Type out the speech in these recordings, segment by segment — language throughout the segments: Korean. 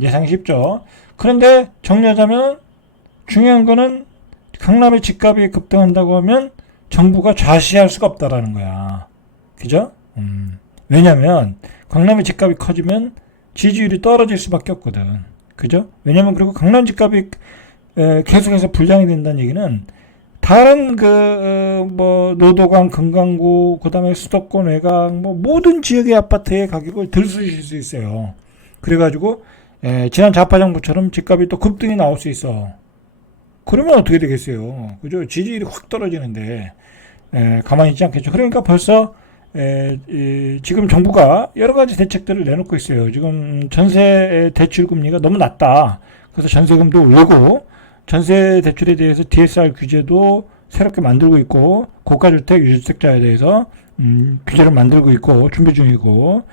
예상이 쉽죠. 그런데 정리하자면 중요한 거는 강남의 집값이 급등한다고 하면 정부가 좌시할 수가 없다라는 거야. 그죠? 왜냐면 강남의 집값이 커지면 지지율이 떨어질 수밖에 없거든. 그죠? 왜냐면 그리고 강남 집값이 계속해서 불량이 된다는 얘기는 다른 뭐 노도강, 금강구, 그다음에 수도권 외곽 뭐 모든 지역의 아파트의 가격을 들쑤실 수 있어요. 그래가지고 지난 좌파 정부처럼 집값이 또 급등이 나올 수 있어. 그러면 어떻게 되겠어요? 그죠? 지지율이 확 떨어지는데 가만히 있지 않겠죠. 그러니까 벌써 지금 정부가 여러 가지 대책들을 내놓고 있어요. 지금 전세 대출 금리가 너무 낮다. 그래서 전세금도 올리고 전세 대출에 대해서 DSR 규제도 새롭게 만들고 있고 고가주택, 유주택자에 대해서 규제를 만들고 있고 준비 중이고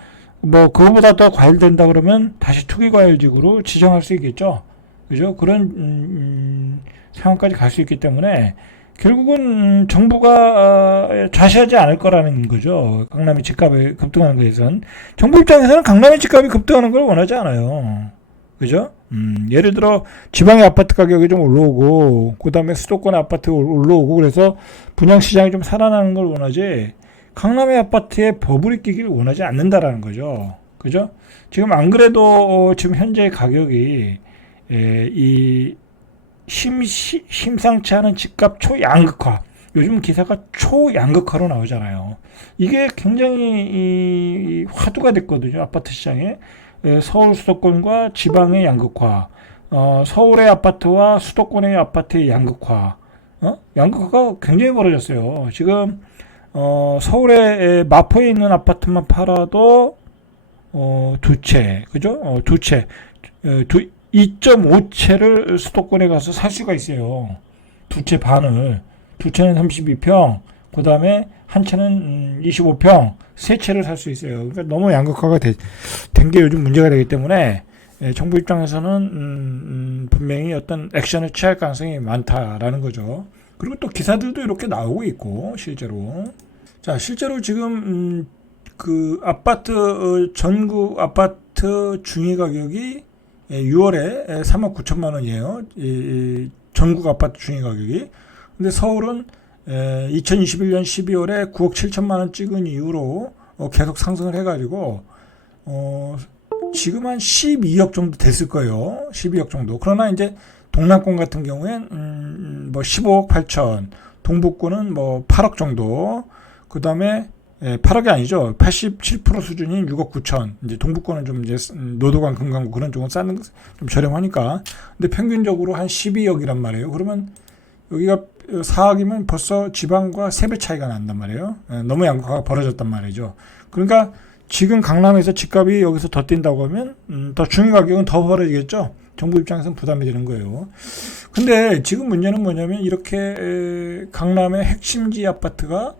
뭐 그거보다 더 과열된다 그러면 다시 투기과열지구로 지정할 수 있겠죠. 그죠? 그런 상황까지 갈 수 있기 때문에 결국은 정부가 좌시하지 않을 거라는 거죠. 강남의 집값이 급등하는 것에선 정부 입장에서는 강남의 집값이 급등하는 걸 원하지 않아요. 그죠? 예를 들어 지방의 아파트 가격이 좀 올라오고 그다음에 수도권 아파트 올라오고 그래서 분양 시장이 좀 살아나는 걸 원하지 강남의 아파트에 버블이 끼기를 원하지 않는다라는 거죠. 그죠? 지금 안 그래도 지금 현재 가격이 이 심상치 않은 집값 초양극화. 요즘 기사가 초양극화로 나오잖아요. 이게 굉장히 화두가 됐거든요. 아파트 시장에. 서울 수도권과 지방의 양극화. 서울의 아파트와 수도권의 아파트의 양극화. 양극화가 굉장히 벌어졌어요. 지금 서울의 마포에 있는 아파트만 팔아도 두 채, 그죠? 두 채. 2.5채를 수도권에 가서 살 수가 있어요. 두 채 반을. 두 채는 32평, 그 다음에 한 채는 25평, 세 채를 살 수 있어요. 그러니까 너무 양극화가 된 게 요즘 문제가 되기 때문에 정부 입장에서는 분명히 어떤 액션을 취할 가능성이 많다라는 거죠. 그리고 또 기사들도 이렇게 나오고 있고 실제로. 자, 실제로 지금 그 아파트 전국 아파트 중위 가격이 6월에 3억 9천만 원이에요. 전국 아파트 중위 가격이. 근데 서울은 2021년 12월에 9억 7천만 원 찍은 이후로 계속 상승을 해가지고 지금 한 12억 정도 됐을 거예요. 12억 정도. 그러나 이제 동남권 같은 경우엔 뭐 15억 8천, 동북권은 뭐 8억 정도. 그 다음에 8억이 아니죠. 87% 수준인 6억 9천. 이제 동북권은 좀 이제 노도강, 금강구 그런 쪽은 싼, 좀 저렴하니까. 근데 평균적으로 한 12억이란 말이에요. 그러면 여기가 4억이면 벌써 지방과 3배 차이가 난단 말이에요. 너무 양극화가 벌어졌단 말이죠. 그러니까 지금 강남에서 집값이 여기서 더 뛴다고 하면 더 중위 가격은 더 벌어지겠죠. 정부 입장에서는 부담이 되는 거예요. 근데 지금 문제는 뭐냐면 이렇게 강남의 핵심지 아파트가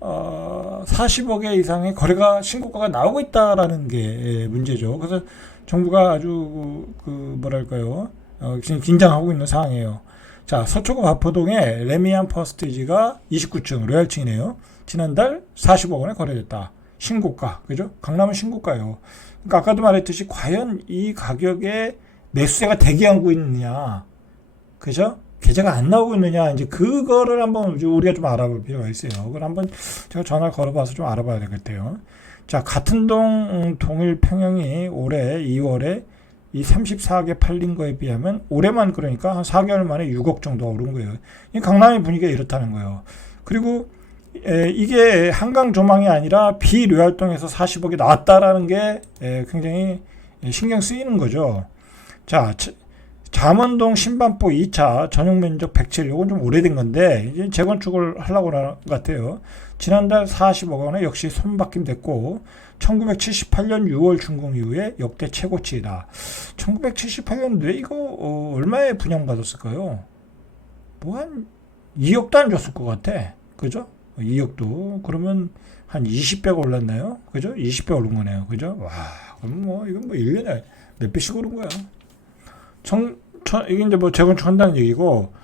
40억에 이상의 거래가 신고가가 나오고 있다라는 게 문제죠. 그래서 정부가 아주 뭐랄까요, 지금 긴장하고 있는 상황이에요. 자, 서초구 마포동의 레미안 퍼스티지가 29층 로얄층이네요. 지난달 40억 원에 거래됐다. 신고가, 그죠? 강남은 신고가예요. 그러니까 아까도 말했듯이 과연 이 가격에 매수세가 대기하고 있느냐, 그죠? 계좌가 안 나오고 있느냐, 이제 그거를 한번 우리가 좀 알아볼 필요가 있어요. 그걸 한번 제가 전화를 걸어봐서 좀 알아봐야 되겠대요. 자, 같은 동일 평형이 올해 2월에 이 34억에 팔린 거에 비하면 올해만 그러니까 한 4개월 만에 6억 정도 오른 거예요. 이 강남의 분위기가 이렇다는 거예요. 그리고 이게 한강 조망이 아니라 비료활동에서 40억이 나왔다라는 게 굉장히 신경 쓰이는 거죠. 자, 잠원동 신반포 2차 전용 면적 107, 이건 좀 오래된 건데 이제 재건축을 하려고 하는 것 같아요. 지난달 40억 원에 역시 손바뀜 됐고 1978년 6월 준공 이후에 역대 최고치이다. 1978년도에 이거 얼마에 분양받았을까요? 뭐 한 2억도 안 줬을 것 같아. 그죠? 2억도. 그러면 한 20배가 올랐나요? 그죠? 20배 오른 거네요. 그죠? 와, 그럼 뭐 이건 뭐 1년에 몇 배씩 오른 거야. 이게 이제 뭐 재건축한다는 얘기고,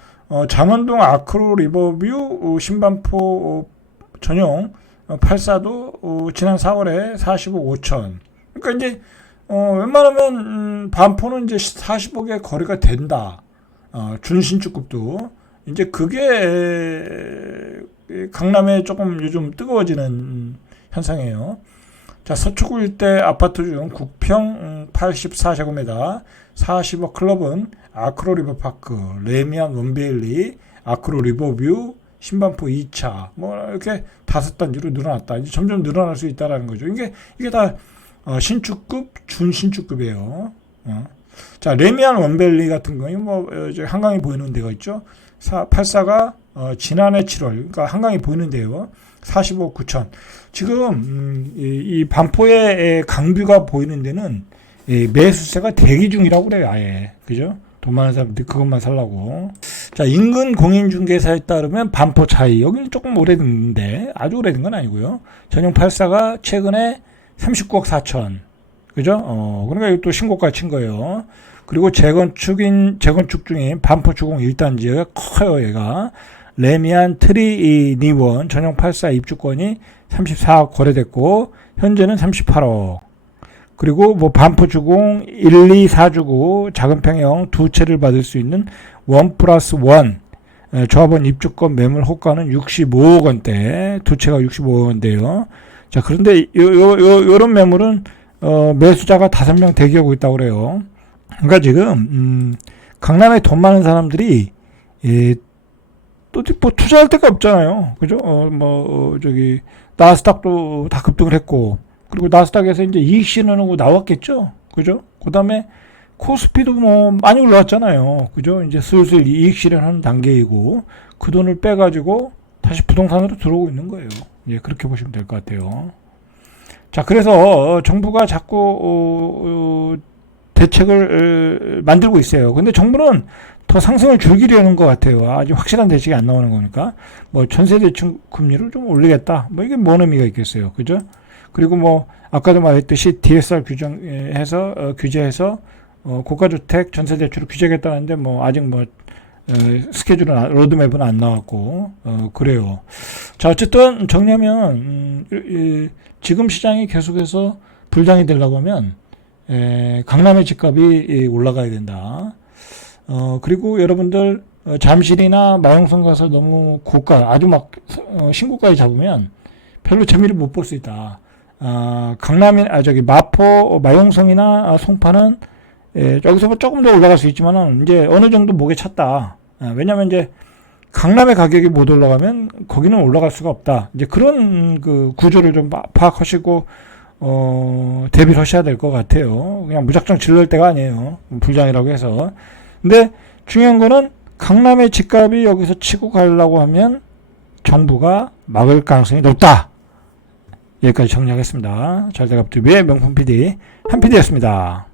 잠원동 아크로 리버뷰 신반포 전용 84도 지난 4월에 45억 5천. 그러니까 이제 웬만하면 반포는 이제 45개 거리가 된다. 준신축급도 이제 그게 강남에 조금 요즘 뜨거워지는 현상이에요. 자, 서초구 일대 아파트 중 국평 84제곱미터 40억 클럽은 아크로 리버파크, 레미안 원베일리, 아크로 리버뷰, 신반포 2차 뭐 이렇게 5단지로 늘어났다. 이제 점점 늘어날 수 있다라는 거죠. 이게 다 신축급, 준신축급이에요. 자, 레미안 원벨리 같은 경우는 뭐 이제 한강이 보이는 데가 있죠. 84가 지난해 7월, 그러니까 한강이 보이는 데요. 45억 9천. 지금 이 반포의 강뷰가 보이는 데는 매수세가 대기 중이라고 그래요, 아예. 그죠? 돈 많은 사람들이 그것만 살라고. 자, 인근 공인중개사에 따르면 반포 차이. 여기는 조금 오래됐는데, 아주 오래된 건 아니고요. 전용 84가 최근에 39억 4천. 그죠? 그러니까 이거 또 신고가 친 거예요. 그리고 재건축 중인 반포 주공 1단지가 커요, 얘가. 레미안 트리니원 전용 84 입주권이 34억 거래됐고, 현재는 38억. 그리고 뭐 반포 주공 1, 2, 4주고 작은 평형 두 채를 받을 수 있는 1+1 조합원 입주권 매물 호가는 65억 원대, 두 채가 65억 원대요. 자, 그런데 요런 매물은 매수자가 5명 대기하고 있다고 그래요. 그러니까 지금 강남에 돈 많은 사람들이 또 뭐 투자할 데가 없잖아요. 그죠? 저기 나스닥도 다 급등을 했고, 그리고 나스닥에서 이제 이익 실현하고 나왔겠죠. 그죠? 그다음에 코스피도 뭐 많이 올라왔잖아요. 그죠? 이제 슬슬 이익 실현하는 단계이고, 그 돈을 빼가지고 다시 부동산으로 들어오고 있는 거예요. 예, 그렇게 보시면 될 것 같아요. 자, 그래서 정부가 자꾸 대책을 만들고 있어요. 근데 정부는 더 상승을 줄이려는 것 같아요. 아주 확실한 대책이 안 나오는 거니까. 뭐 전세대출 금리를 좀 올리겠다. 뭐 이게 뭔 의미가 있겠어요. 그죠? 그리고 뭐 아까도 말했듯이 DSR 규제해서 고가주택 전세대출을 규제하겠다는데 뭐 아직 뭐 스케줄은 로드맵은 안 나왔고 그래요. 자, 어쨌든 정리하면 지금 시장이 계속해서 불장이 되려고 하면 강남의 집값이 올라가야 된다. 그리고 여러분들 잠실이나 마용성 가서 너무 고가 아주 막 신고가에 잡으면 별로 재미를 못 볼 수 있다. 저기 마포 마용성이나 송파는 여기서 조금 더 올라갈 수 있지만은 이제 어느 정도 목에 찼다. 왜냐면 이제 강남의 가격이 못 올라가면 거기는 올라갈 수가 없다. 이제 그런 그 구조를 좀 파악하시고 대비를 하셔야 될 것 같아요. 그냥 무작정 질러올 때가 아니에요. 불장이라고 해서. 근데 중요한 거는 강남의 집값이 여기서 치고 가려고 하면 정부가 막을 가능성이 높다. 여기까지 정리하겠습니다. 잘돼갑TV의 명품 PD 한 PD였습니다.